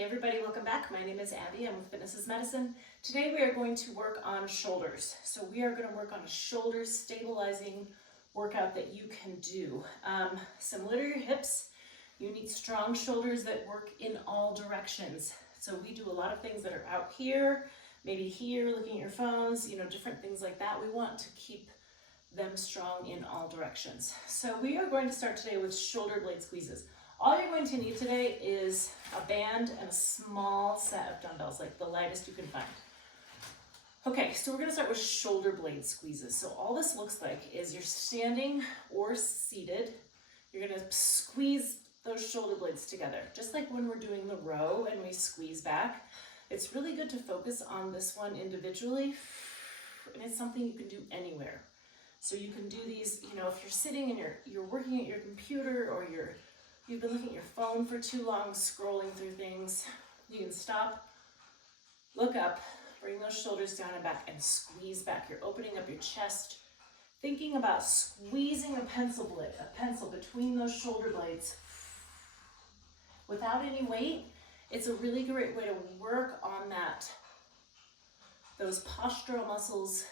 Hey everybody, welcome back. My name is Abby. I'm with Fitness is Medicine. Today we are going to work on shoulders. So we are going to work on a shoulder stabilizing workout that you can do. Similar to your hips, you need strong shoulders that work in all directions. So we do a lot of things that are out here, maybe here, looking at your phones, different things like that. We want to keep them strong in all directions. So we are going to start today with shoulder blade squeezes. All you're going to need today is a band and a small set of dumbbells, like the lightest you can find. Okay, so we're gonna start with shoulder blade squeezes. So all this looks like is you're standing or seated. You're gonna squeeze those shoulder blades together, just like when we're doing the row and we squeeze back. It's really good to focus on this one individually, and it's something you can do anywhere. So you can do these, if you're sitting and you're working at your computer, or you've been looking at your phone for too long, scrolling through things, you can stop, look up, bring those shoulders down and back, and squeeze back. You're opening up your chest, thinking about squeezing a pencil between those shoulder blades without any weight. It's a really great way to work on those postural muscles,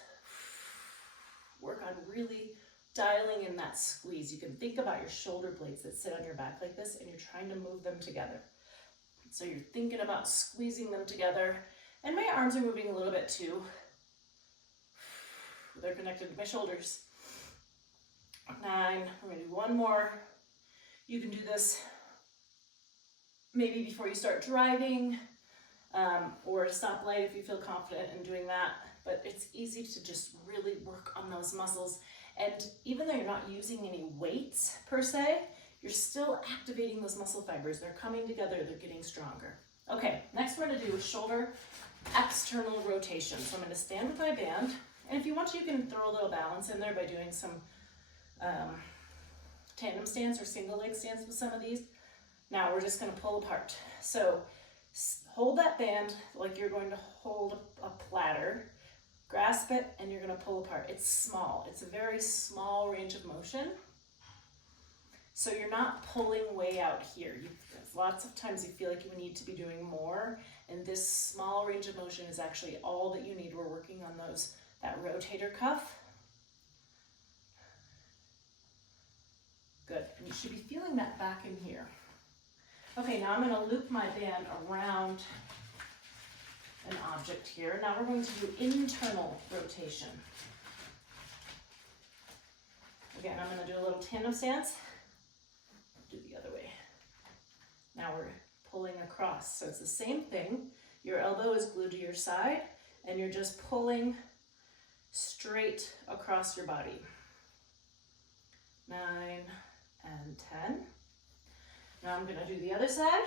work on really dialing in that squeeze. You can think about your shoulder blades that sit on your back like this, and you're trying to move them together. So you're thinking about squeezing them together, and my arms are moving a little bit too. They're connected to my shoulders. 9, we're gonna do one more. You can do this maybe before you start driving, or at a stoplight if you feel confident in doing that, but it's easy to just really work on those muscles. And even though you're not using any weights per se, you're still activating those muscle fibers. They're coming together, they're getting stronger. Okay, next we're gonna do a shoulder external rotation. So I'm gonna stand with my band, and if you want to, you can throw a little balance in there by doing some tandem stance or single leg stance with some of these. Now we're just gonna pull apart. So hold that band like you're going to hold a platter. Grasp it, and you're going to pull apart. It's small. It's a very small range of motion. So you're not pulling way out here. Lots of times you feel like you need to be doing more, and this small range of motion is actually all that you need. We're working on that rotator cuff. Good. And you should be feeling that back in here. Okay, now I'm going to loop my band around an object here. Now we're going to do internal rotation. Again, I'm going to do a little tandem stance. Do the other way. Now we're pulling across. So it's the same thing. Your elbow is glued to your side, and you're just pulling straight across your body. 9 and 10. Now I'm going to do the other side.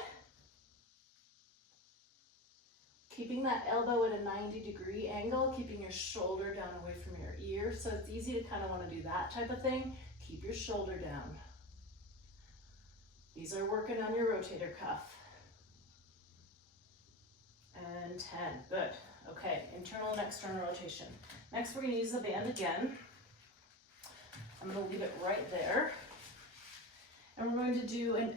Keeping that elbow at a 90-degree angle, keeping your shoulder down away from your ear. So it's easy to kind of want to do that type of thing. Keep your shoulder down. These are working on your rotator cuff. And 10, good. Okay, internal and external rotation. Next we're going to use the band again. I'm going to leave it right there. And we're going to do a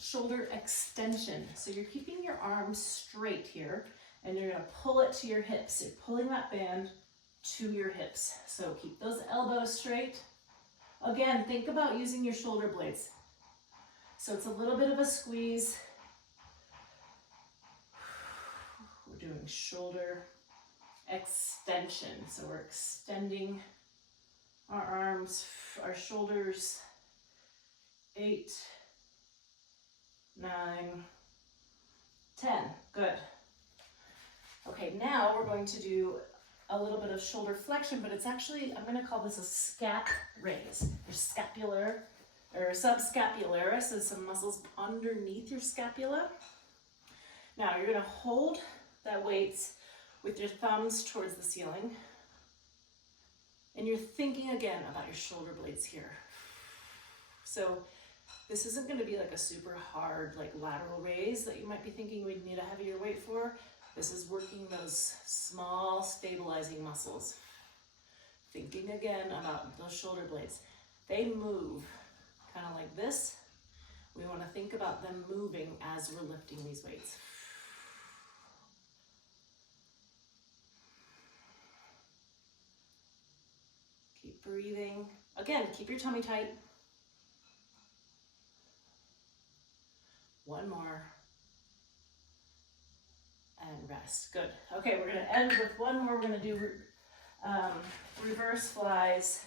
shoulder extension. So you're keeping your arms straight here, and you're going to pull it to your hips. You're pulling that band to your hips. So keep those elbows straight. Again, think about using your shoulder blades. So it's a little bit of a squeeze. We're doing shoulder extension. So we're extending our arms, our shoulders. 8, 9, 10. Good. Okay, now we're going to do a little bit of shoulder flexion, but it's actually, I'm going to call this a scap raise. Your scapular or subscapularis is some muscles underneath your scapula. Now you're going to hold that weights with your thumbs towards the ceiling, and you're thinking again about your shoulder blades here. So this isn't going to be like a super hard lateral raise that you might be thinking we'd need a heavier weight for. This is working those small stabilizing muscles. Thinking again about those shoulder blades. They move kind of like this. We want to think about them moving as we're lifting these weights. Keep breathing. Again, keep your tummy tight. One more. And rest. Good. Okay, we're going to end with one more. We're going to do reverse flies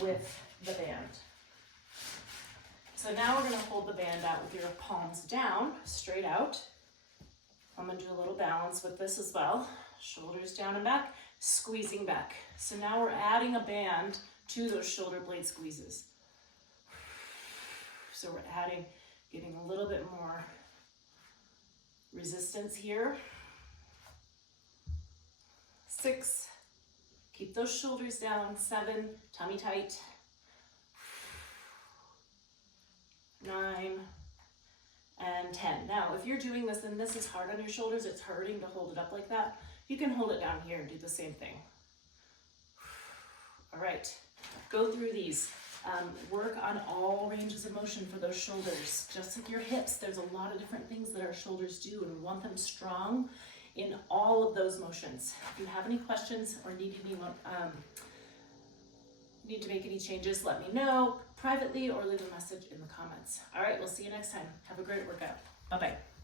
with the band. So now we're going to hold the band out with your palms down, straight out. I'm going to do a little balance with this as well. Shoulders down and back, squeezing back. So now we're adding a band to those shoulder blade squeezes. So we're adding, getting a little bit more resistance here. 6, keep those shoulders down. 7, tummy tight. 9, and 10. Now, if you're doing this and this is hard on your shoulders, it's hurting to hold it up like that, you can hold it down here and do the same thing. All right, go through these. Work on all ranges of motion for those shoulders. Just like your hips, there's a lot of different things that our shoulders do, and we want them strong in all of those motions. If you have any questions or need to make any changes, let me know privately or leave a message in the comments. All right, we'll see you next time. Have a great workout. Bye-bye.